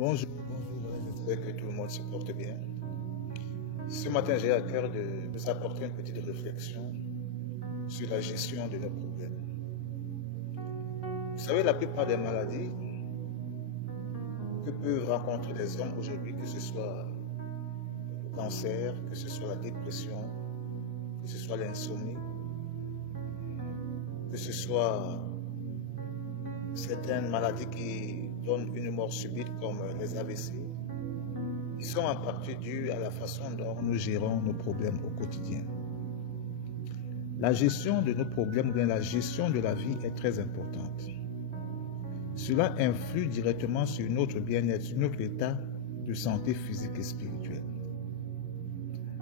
Bonjour, j'espère que tout le monde se porte bien. Ce matin, j'ai à cœur de vous apporter une petite réflexion sur la gestion de nos problèmes. Vous savez, la plupart des maladies que peuvent rencontrer les hommes aujourd'hui, que ce soit le cancer, que ce soit la dépression, que ce soit l'insomnie, que ce soit certaines maladies qui donnent une mort subite comme les AVC, ils sont en partie dus à la façon dont nous gérons nos problèmes au quotidien. La gestion de nos problèmes ou bien la gestion de la vie est très importante. Cela influe directement sur notre bien-être, sur notre état de santé physique et spirituelle.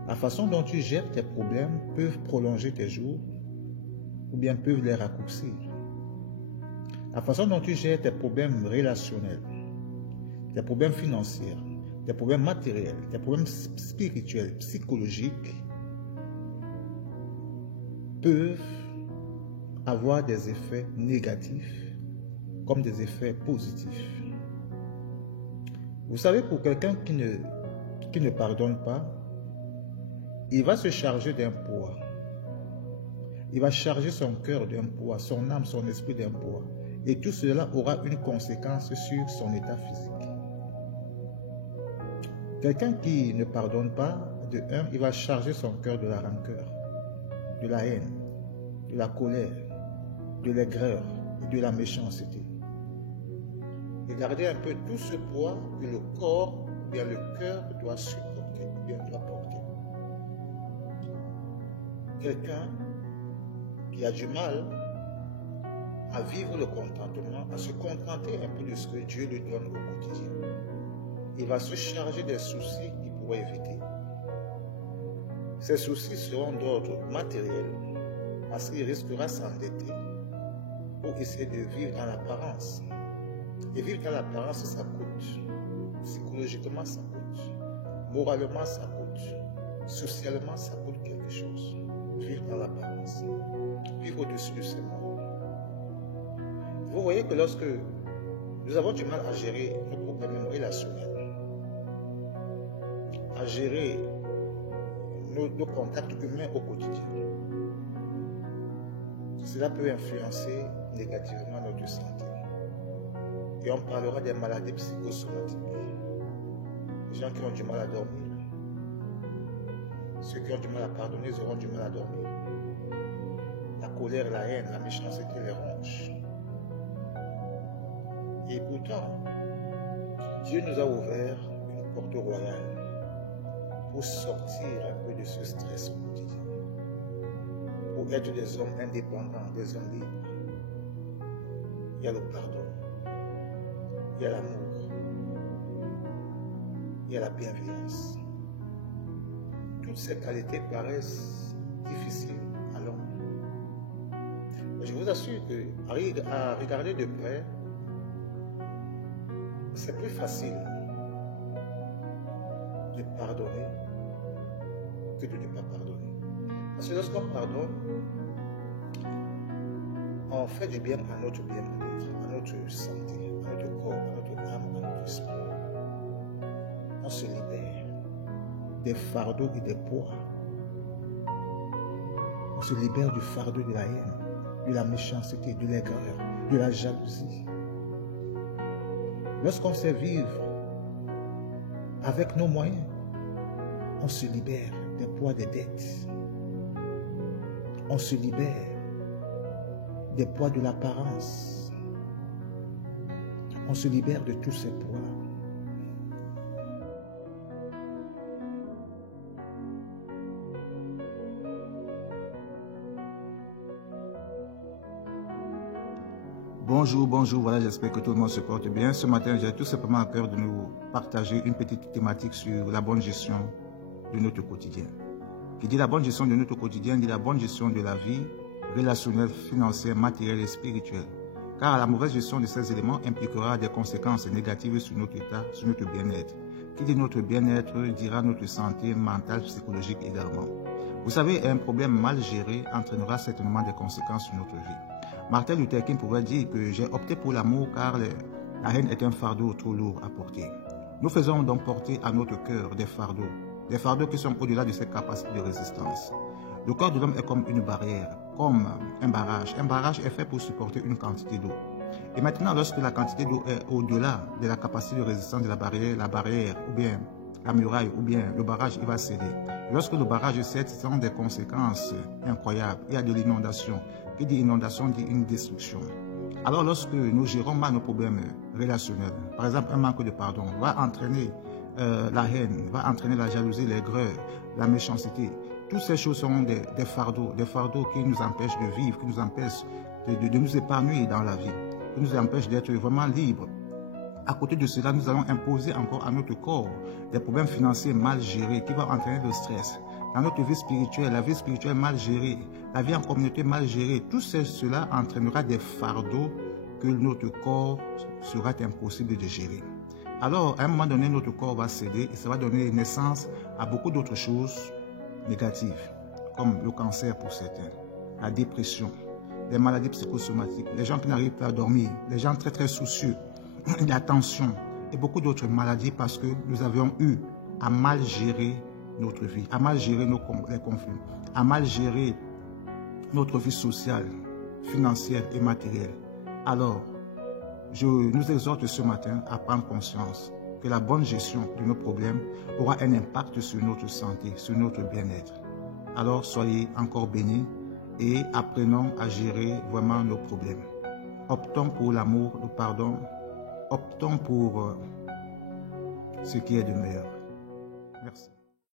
La façon dont tu gères tes problèmes peuvent prolonger tes jours ou bien peuvent les raccourcir. La façon dont tu gères tes problèmes relationnels, tes problèmes financiers, tes problèmes matériels, tes problèmes spirituels, psychologiques, peuvent avoir des effets négatifs comme des effets positifs. Vous savez, pour quelqu'un qui ne pardonne pas, il va se charger d'un poids. Il va charger son cœur d'un poids, son âme, son esprit d'un poids. Et tout cela aura une conséquence sur son état physique. Quelqu'un qui ne pardonne pas, de un, il va charger son cœur de la rancœur, de la haine, de la colère, de l'aigreur et de la méchanceté. Regardez un peu tout ce poids que le corps, ou bien le cœur doit supporter, ou bien doit porter. Quelqu'un qui a du mal à vivre le contentement, à se contenter un peu de ce que Dieu lui donne au quotidien. Il va se charger des soucis qu'il pourrait éviter. Ces soucis seront d'ordre matériel, parce qu'il risquera de s'endetter pour essayer de vivre dans l'apparence. Et vivre dans l'apparence, ça coûte. Psychologiquement, ça coûte. Moralement, ça coûte. Socialement, ça coûte quelque chose. Vivre dans l'apparence. Vivre au-dessus de ses mots. Vous voyez que lorsque nous avons du mal à gérer nos problèmes relationnels, à gérer nos contacts humains au quotidien, cela peut influencer négativement notre santé. Et on parlera des maladies psychosomatiques. Les gens qui ont du mal à dormir, ceux qui ont du mal à pardonner, ils auront du mal à dormir. La colère, la haine, la méchanceté les ronge. Et pourtant, Dieu nous a ouvert une porte royale pour sortir un peu de ce stress quotidien, pour être des hommes indépendants, des hommes libres. Il y a le pardon, il y a l'amour, il y a la bienveillance. Toutes ces qualités paraissent difficiles à l'homme. Mais je vous assure que à regarder de près, c'est plus facile de pardonner que de ne pas pardonner. Parce que lorsqu'on pardonne, on fait du bien à notre bien-être, à notre santé, à notre corps, à notre âme, à notre esprit. On se libère des fardeaux et des poids. On se libère du fardeau de la haine, de la méchanceté, de l'aigreur, de la jalousie. Lorsqu'on sait vivre avec nos moyens, on se libère des poids des dettes. On se libère des poids de l'apparence. On se libère de tous ces poids. Bonjour, voilà, j'espère que tout le monde se porte bien. Ce matin, j'ai tout simplement à cœur de nous partager une petite thématique sur la bonne gestion de notre quotidien. Qui dit la bonne gestion de notre quotidien, dit la bonne gestion de la vie relationnelle, financière, matérielle et spirituelle. Car la mauvaise gestion de ces éléments impliquera des conséquences négatives sur notre état, sur notre bien-être. Qui dit notre bien-être dira notre santé mentale, psychologique également. Vous savez, un problème mal géré entraînera certainement des conséquences sur notre vie. Martin Luther King pouvait dire que j'ai opté pour l'amour car La haine est un fardeau trop lourd à porter. Nous faisons donc porter à notre cœur des fardeaux qui sont au-delà de ses capacités de résistance. Le corps de l'homme est comme une barrière, comme un barrage. Un barrage est fait pour supporter une quantité d'eau. Et maintenant, lorsque la quantité d'eau est au-delà de la capacité de résistance de la barrière ou bien la muraille ou bien le barrage, il va céder. Et lorsque le barrage cède, ce sont des conséquences incroyables. Il y a de l'inondation. Qui dit inondation dit une destruction. Alors lorsque nous gérons mal nos problèmes relationnels, par exemple un manque de pardon, va entraîner la haine, va entraîner la jalousie, l'aigreur, la méchanceté. Toutes ces choses sont des fardeaux qui nous empêchent de vivre, qui nous empêchent de nous épanouir dans la vie, qui nous empêchent d'être vraiment libres. À côté de cela, nous allons imposer encore à notre corps des problèmes financiers mal gérés qui vont entraîner le stress. Dans notre vie spirituelle, la vie spirituelle mal gérée, la vie en communauté mal gérée, tout cela entraînera des fardeaux que notre corps sera impossible de gérer. Alors, à un moment donné, notre corps va céder et ça va donner naissance à beaucoup d'autres choses négatives, comme le cancer pour certains, la dépression, les maladies psychosomatiques, les gens qui n'arrivent pas à dormir, les gens très très soucieux, la tension et beaucoup d'autres maladies parce que nous avions eu à mal gérer notre vie, à mal gérer les conflits, à mal gérer notre vie sociale, financière et matérielle. Alors, je nous exhorte ce matin à prendre conscience que la bonne gestion de nos problèmes aura un impact sur notre santé, sur notre bien-être. Alors, soyez encore bénis et apprenons à gérer vraiment nos problèmes. Optons pour l'amour, le pardon, optons pour ce qui est de meilleur. Merci.